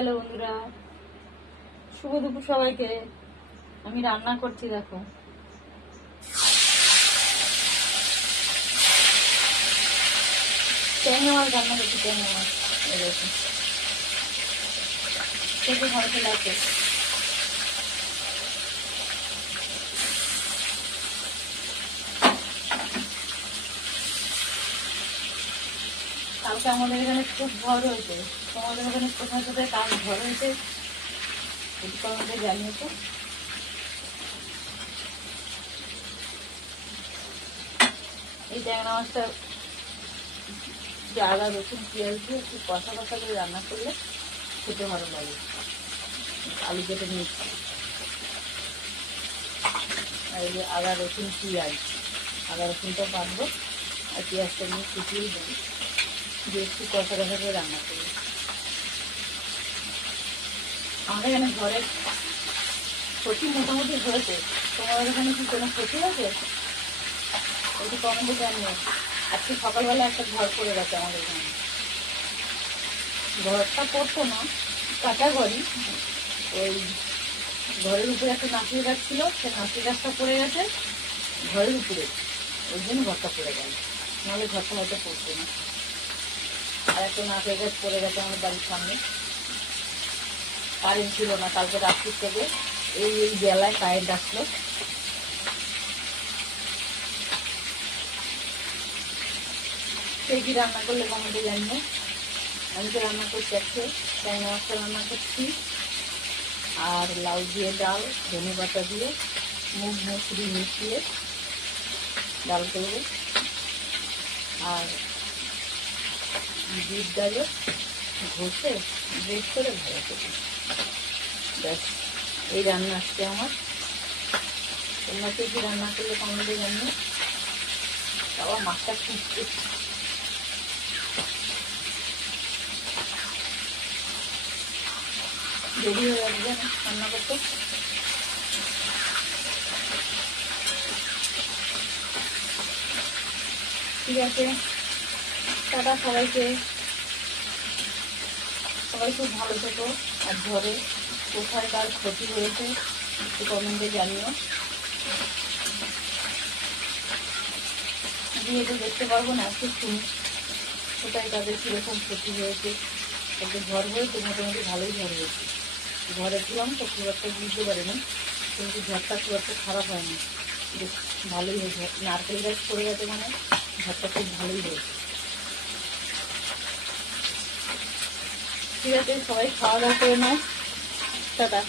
Hello বন্ধুরা, শুভ দুপুর সবাইকে। আমি রান্না করছি, দেখো ট্যাংরা মাছ রান্না করছি। ট্যাংরা মাছ এরকম খেতে ভালো লাগছে। কালকে আমাদের এখানে খুব ঝড় হয়েছে। তোমাদের ওখানে কোথায় কোথায় কাল ঝড় হয়েছে এটি তোমাদের জানিয়েছো। এই ট্যাংরা মাছটা আদা রসুন পেঁয়াজ দিয়ে একটু কষা কষা করে রান্না করলে খেতে ভালো লাগে। আলু কেটে নিচ্ছি, আর এই যে আদা রসুন পেঁয়াজ, আদা রসুনটা বাঁধবো আর পেঁয়াজটা নিয়ে কুচিয়ে দেবো, দিয়ে একটু কষা কষা করে রান্না করবো। আমাদের এখানে ঘরের ক্ষতি মোটামুটি হয়েছে। তোমাদের এখানে কি কোনো ক্ষতি হয়েছে ওইটি কমেন্টে জানিও। আজকে সকালবেলা একটা ঘর পড়ে গেছে আমাদের এখানে। ঘরটা পড়তো না, কাঁচা ঘরই। ওই ঘরের উপরে একটা নারকেল গাছ ছিল, সেই নারকেল গাছটা পড়ে গেছে ঘরের উপরে, ওই জন্য ঘরটা পড়ে গেল, নাহলে ঘরটা হয়তো পড়তো না। আর একটা নারকেল গাছ পড়ে গেছে আমাদের বাড়ির সামনে। কারেন্ট ছিল না কালকে রাত্রির থেকে, এই বেলায় কারেন্ট আসলো। সেই কি রান্না করলে কমেন্টে জানিয়ে। আমি তো রান্না করছি আজকে ট্যাংরা মাছটা রান্না করছি, আর লাউ দিয়ে ডাল, ধনে পাতা দিয়ে মুগ মসুরি মিশিয়ে ডাল করবো, আর বিট ডালে ঘষে ব্রেড করে ভালো করবো। ব্যাস, এই রান্না আজকে আমার। তোমরা কে কি রান্না করলে কমেন্টে জানিয়ে। আবার মাছটা খুঁজছে, দেরি হয়ে যাবে না রান্না করতে। ঠিক আছে, টাটা সবাইকে। সবাই খুব ভালো থেকো। আর ঘরে কোথায় কার ক্ষতি হয়েছে একটু কমেন্টে জানিও। যেহেতু দেখতে পারবো না, একটু শুনি কোথায় তাদের কীরকম ক্ষতি হয়েছে। একটু ঝড় হয়েছে, মোটামুটি ভালোই ঝড় হয়েছে। ঘরে ছিলাম তো খুব একটা বুঝতে পারিনি, কিন্তু ঝড়টা খুব একটা খারাপ হয়নি, বেশ ভালোই হয়েছে। নারকেল গাছ পড়ে গেছে মানে ঝড়টা খুব ভালোই হয়েছে। ঠিক আছে, সবাই খাওয়া দাওয়া করে নাও। টাটা।